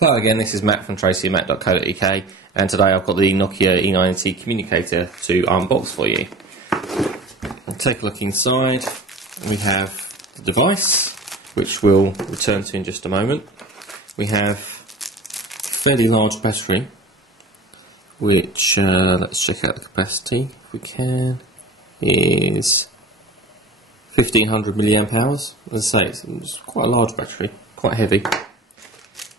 Hello again, this is Matt from tracymatt.co.uk, and today I've got the Nokia E90 Communicator to unbox for you. Take a look inside. We have the device, which we'll return to in just a moment. We have a fairly large battery, which, let's check out the capacity if we can, is 1500 milliamp hours. As I say, it's quite a large battery, quite heavy.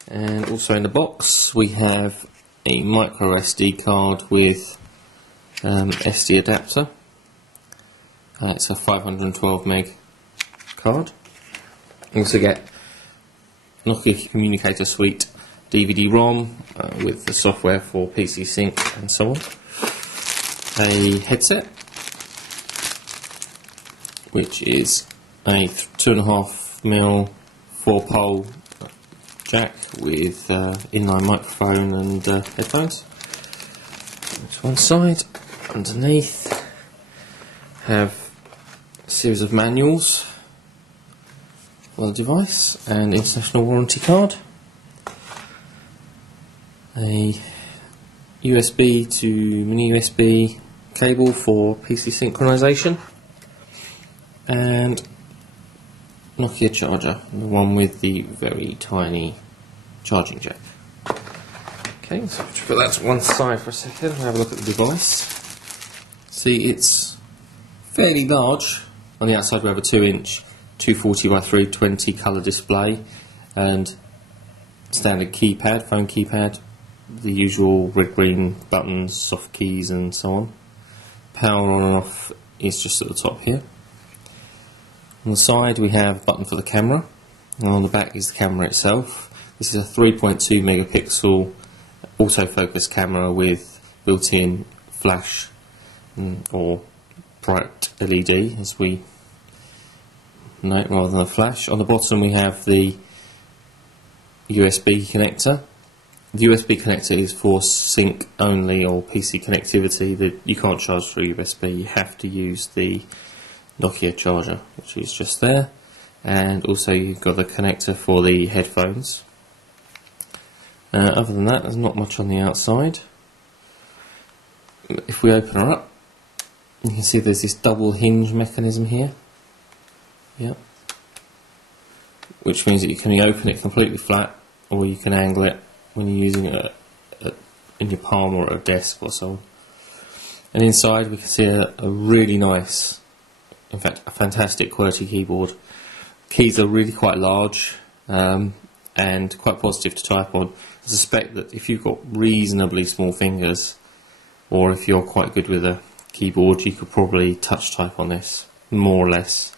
And also in the box we have a micro SD card with SD adapter. It's a 512 meg card. You also get Nokia Communicator Suite DVD-ROM with the software for PC Sync and so on. A headset, which is a 2.5mm 4-pole jack with inline microphone and headphones. To one side. Underneath have a series of manuals for the device and international warranty card. A USB to mini USB cable for PC synchronization, and Nokia charger, the one with the very tiny charging jack. Okay, so let's put that to one side for a second and have a look at the device. See, it's fairly large. On the outside we have a 2-inch 240 by 320 colour display and standard keypad, phone keypad, the usual red-green buttons, soft keys and so on. Power on and off is just at the top here. On the side we have a button for the camera, and on the back is the camera itself. This is a 3.2 megapixel autofocus camera with built-in flash or bright LED, as we know, rather than a flash. On the bottom we have the USB connector. The USB connector is for sync only or PC connectivity. That you can't charge through USB, you have to use the Nokia charger, which is just there. And also you've got the connector for the headphones. Other than that, there's not much on the outside. If we open her up, you can see there's this double hinge mechanism here. Yep. Which means that you can open it completely flat, or you can angle it when you're using it in your palm or at a desk or so on. And inside we can see a really nice, in fact a fantastic QWERTY keyboard. Keys are really quite large and quite positive to type on. I suspect that if you've got reasonably small fingers, or if you're quite good with a keyboard, you could probably touch type on this, more or less.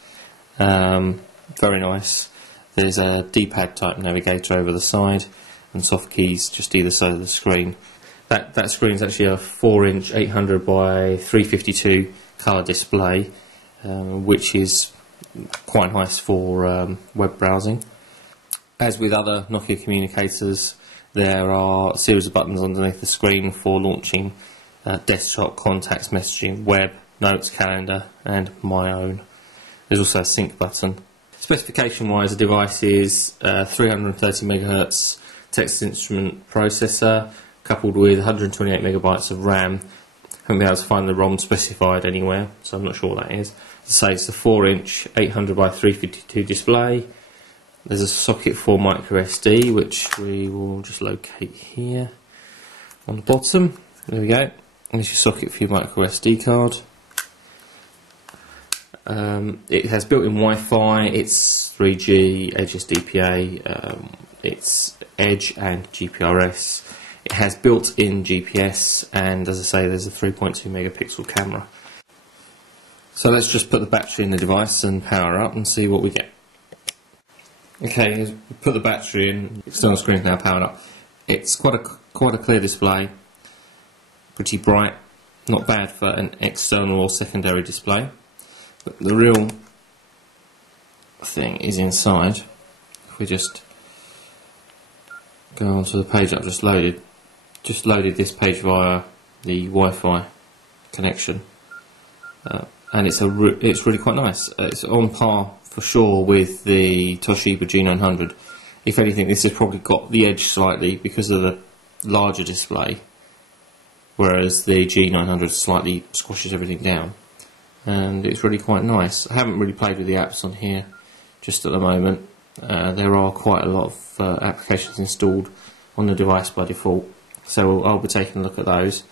Very nice. There's a D-pad type navigator over the side and soft keys just either side of the screen. That screen is actually a 4-inch 800 by 352 colour display, which is quite nice for web browsing. As with other Nokia communicators, there are a series of buttons underneath the screen for launching desktop, contacts, messaging, web, notes, calendar and my own. There's also a sync button. Specification wise, the device is 330 MHz text instrument processor coupled with 128 megabytes of RAM. Haven't been able to find the ROM specified anywhere, so I'm not sure what that is. As I say, it's a 4-inch 800 by 352 display. There's a socket for micro SD, which we will just locate here on the bottom. There we go. There's your socket for your micro SD card. It has built-in Wi-Fi. It's 3G, Edge SDPA, it's Edge and GPRS. It has built-in GPS, and as I say, there's a 3.2 megapixel camera. So let's just put the battery in the device and power up and see what we get. Okay, put the battery in. The external screen is now powered up. It's quite a clear display, pretty bright, not bad for an external or secondary display. But the real thing is inside. If we just go onto the page I've just loaded this page via the Wi-Fi connection, and it's really quite nice. It's on par for sure with the Toshiba G900. If anything, this has probably got the edge slightly because of the larger display, whereas the G900 slightly squashes everything down, and it's really quite nice. I haven't really played with the apps on here just at the moment. There are quite a lot of applications installed on the device by default, so I'll be taking a look at those.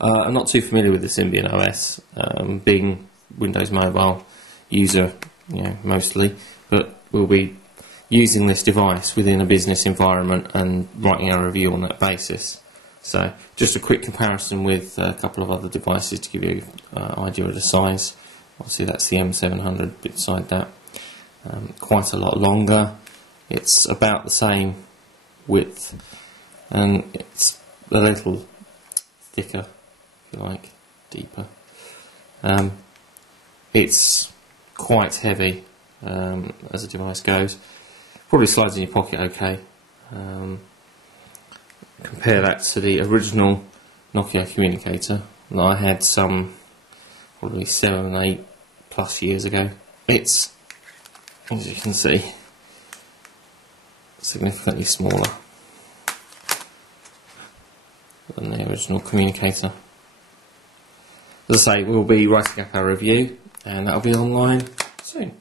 I'm not too familiar with the Symbian OS, being Windows Mobile user, mostly, but we'll be using this device within a business environment and writing a review on that basis. So just a quick comparison with a couple of other devices to give you an idea of the size. Obviously that's the M700 beside that. Quite a lot longer. It's about the same width, and it's a little thicker, if you like, deeper. It's quite heavy as a device goes. Probably slides in your pocket okay. Compare that to the original Nokia Communicator that I had some probably 7, 8 plus years ago. It's, as you can see, significantly smaller than the original Communicator. As I say, we'll be writing up our review, and that'll be online soon.